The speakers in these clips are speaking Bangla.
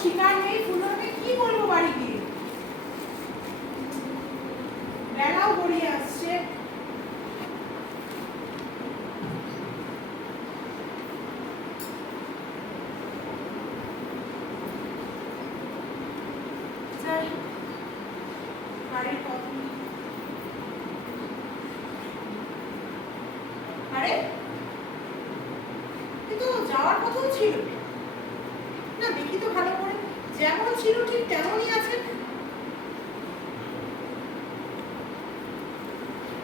শিকার নেই ফুলোকে কি বলব বাড়ি গিয়ে? বেলাও গড়িয়ে আসছে। আরে কিন্তু যাওয়ার কথা ছিল।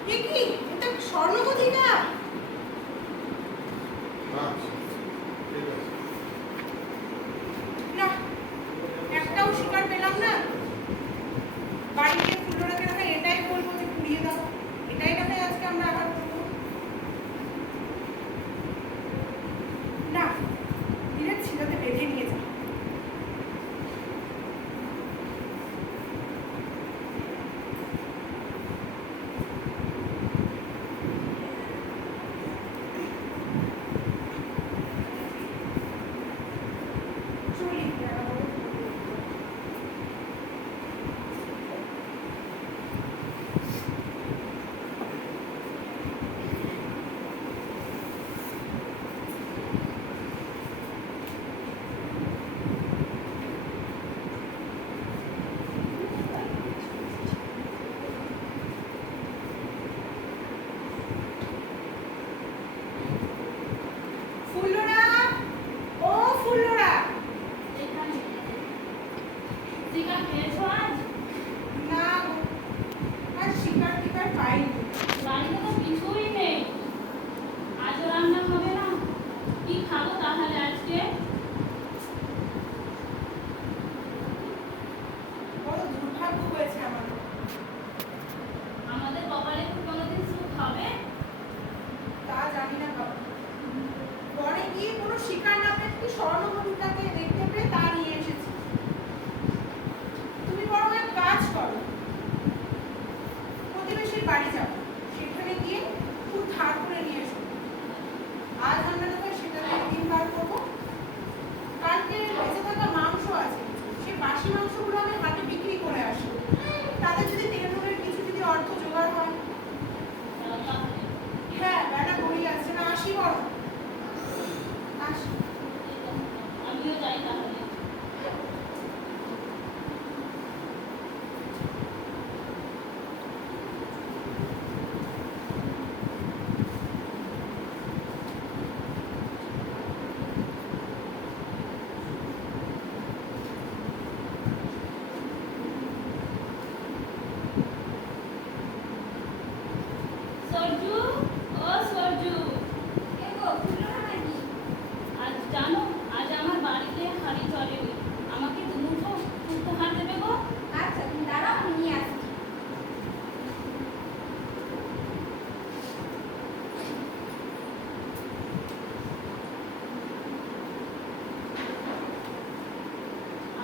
কি? এটা স্বর্ণ কোথায়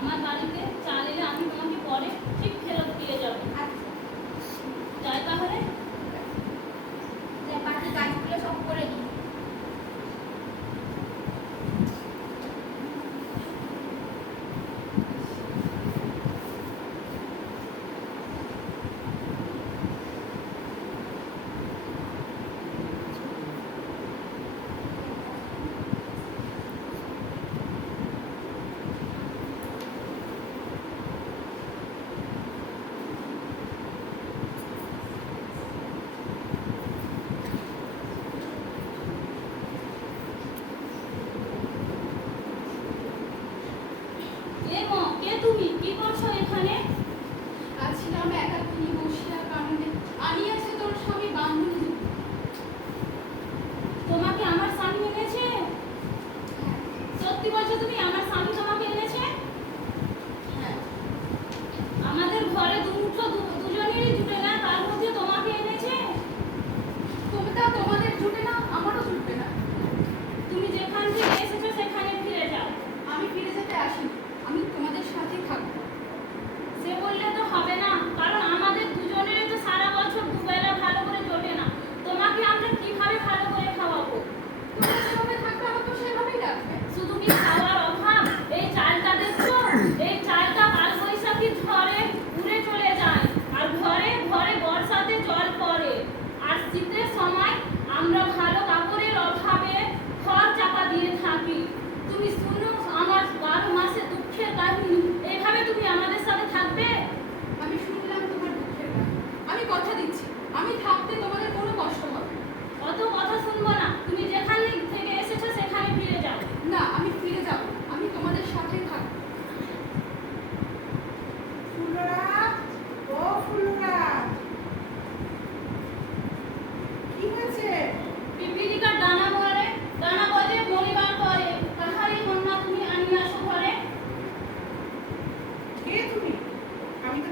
আমার বাড়িতে চাল এলে আমি তোমাকে পরে ঠিক ফেরত দিয়ে যাব। আচ্ছা। যাই তাহলে। বাকি কাজগুলো সব করে নিই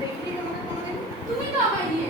দেখিনি তোমাকে কোনোদিন? তুমি তো আমায় নিয়ে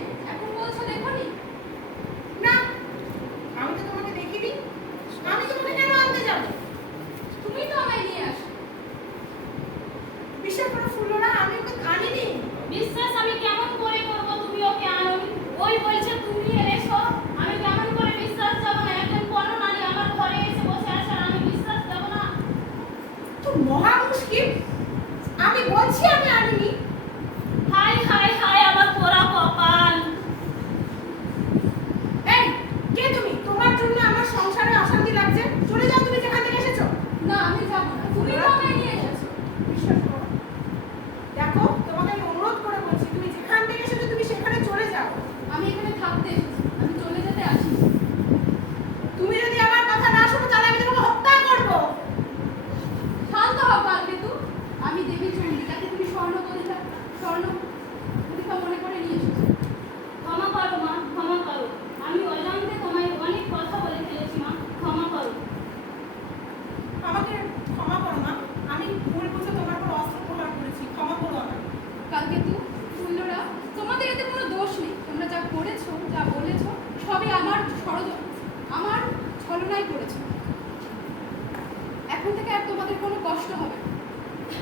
নষ্ট হবে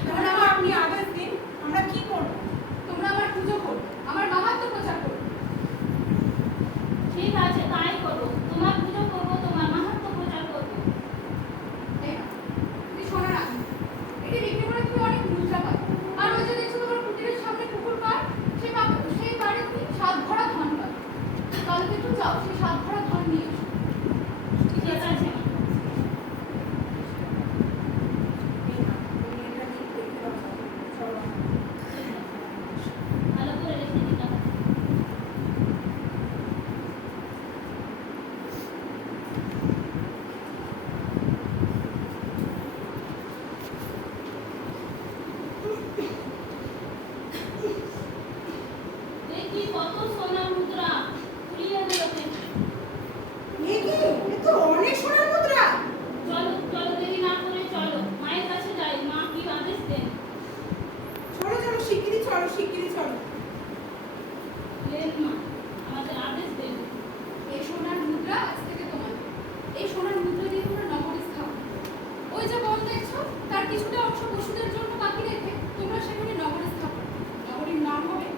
তাহলে আবার আপনি আগে কিছুটা অংশ পশুদের জন্য বাকি রেখে তোমরা সেখানে নগরে স্থাপন নগরীর নাম হবে